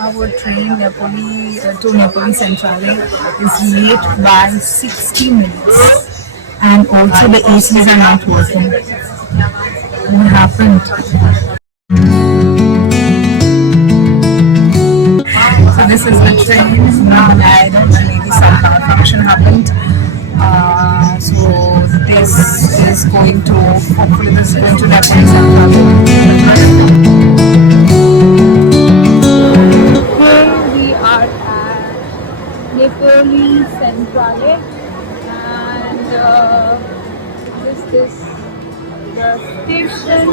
Our train to Napoli Centrale is late by 60 minutes, and also the ACs are not working. What happened? So this is the train. Now I don't know, maybe some malfunction happened. So this is going to, hopefully this is going to Napoli Centrale. Here we are at Napoli Centrale, and this is the station.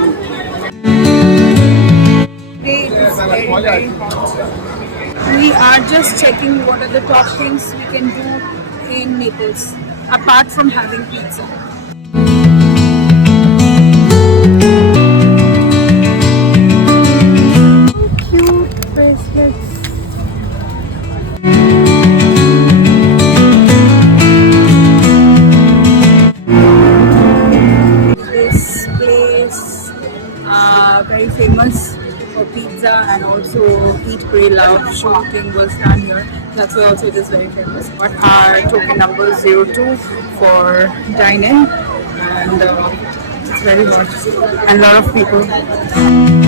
Today it is very hot. We are just checking what are the top things we can do in Naples apart from having pizza. Cute bracelets. This place, very famous for pizza and also Eat, Pray, Love. Sugar King was done here. That's why also it is very famous. But our token number is 02 for dine-in, and it's very hot and a lot of people.